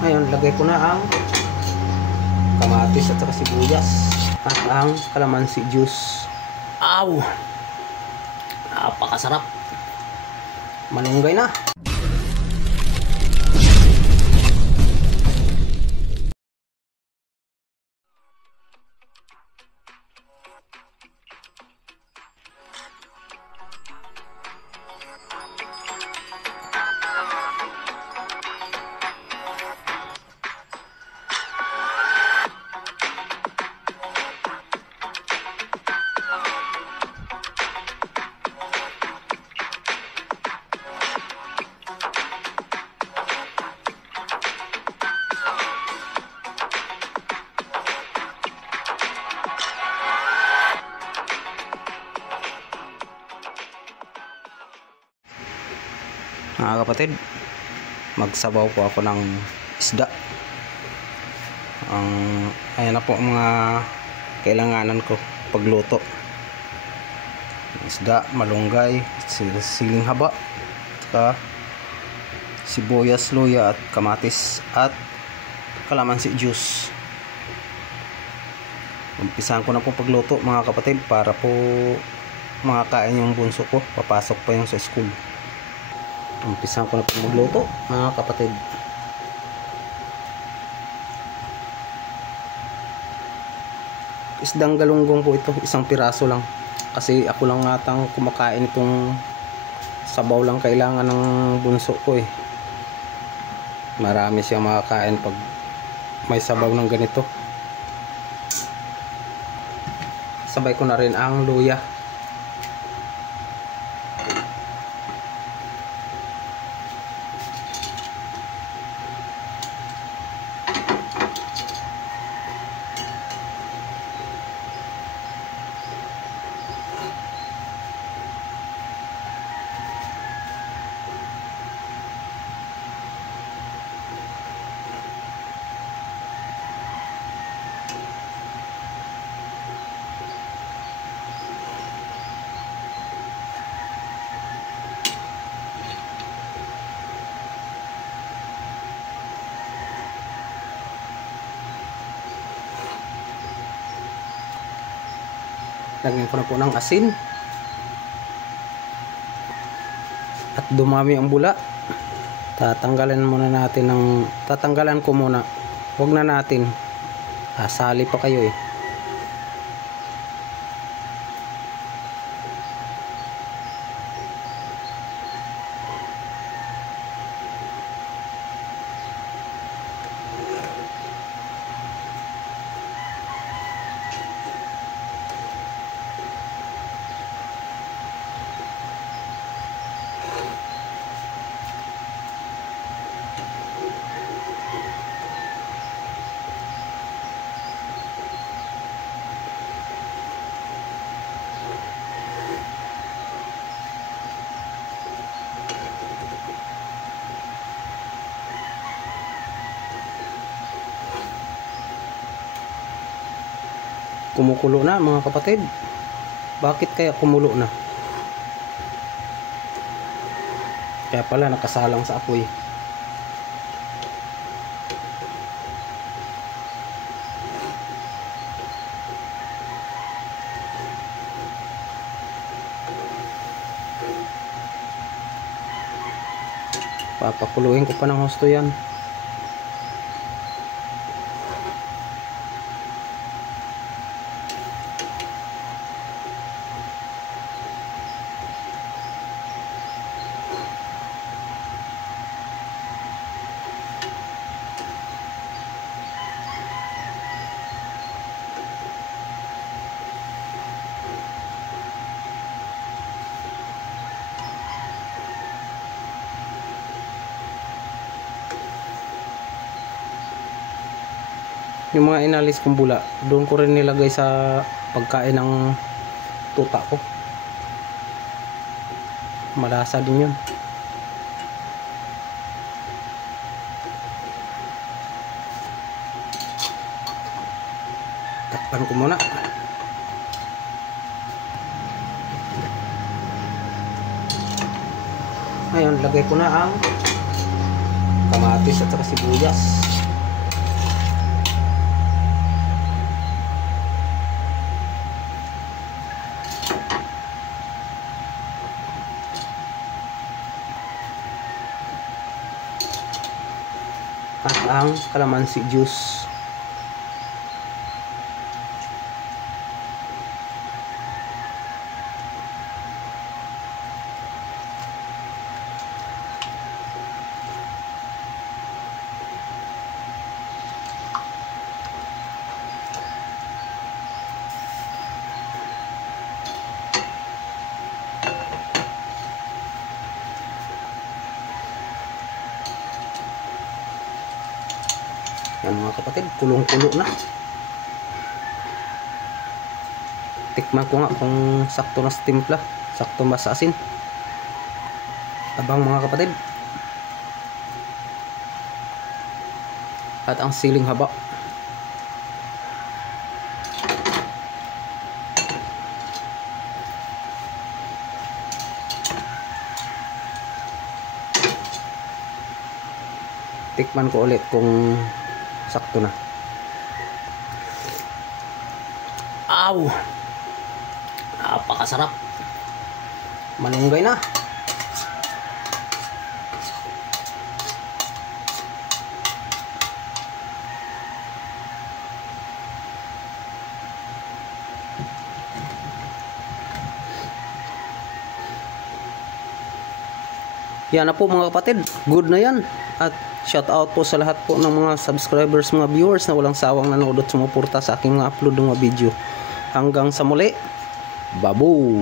Ngayon, lagay ko na ang kamatis at saka sibuyas at ang kalamansi juice. Aw! Napakasarap. Malunggay na. Mga kapatid, magsabaw po ako ng isda. Ayan na po ang mga kailanganan ko pagluto. Isda, malunggay, siling haba, saka sibuyas, luya at kamatis at kalamansi juice. Umpisahan ko na po pagluto mga kapatid para po makakain yung bunso ko. Papasok pa yung sa school. Umpisahan ko na po magluto mga kapatid. Isdang galunggong po ito, isang piraso lang. Kasi ako lang atang kumakain itong sabaw lang kailangan ng bunso ko eh. Marami siyang makakain pag may sabaw ng ganito. Sabay ko na rin ang luya. Lagyan ko na po ng asin at dumami ang bula. Tatanggalan ko muna. Huwag na natin, sali pa kayo eh. Kumukulo na mga kapatid. Bakit kaya kumulo na? Kaya pala nakasalang sa apoy. Papakuluin ko pa ng husto yan. Yung mga inalis kong bula, doon ko rin nilagay sa pagkain ng tuta ko. Malasa din yun. Takpan ko muna. Ngayon, lagay ko na ang kamatis at saka sibuyas. at ang calamansi juice. Yan mga kapatid, kulong-kulo na. Tikman ko nga kung sakto na sa timpla, sakto ba sa asin. Abang mga kapatid. At ang siling haba. Tikman ko ulit kung sakto na. Aw! Napakasarap. Malunggay na. Yan na po mga kapatid. Good na yan. At shout out po sa lahat po ng mga subscribers, mga viewers na walang sawang nanood at sumuporta sa aking mga upload ng mga video. Hanggang sa muli. Babu!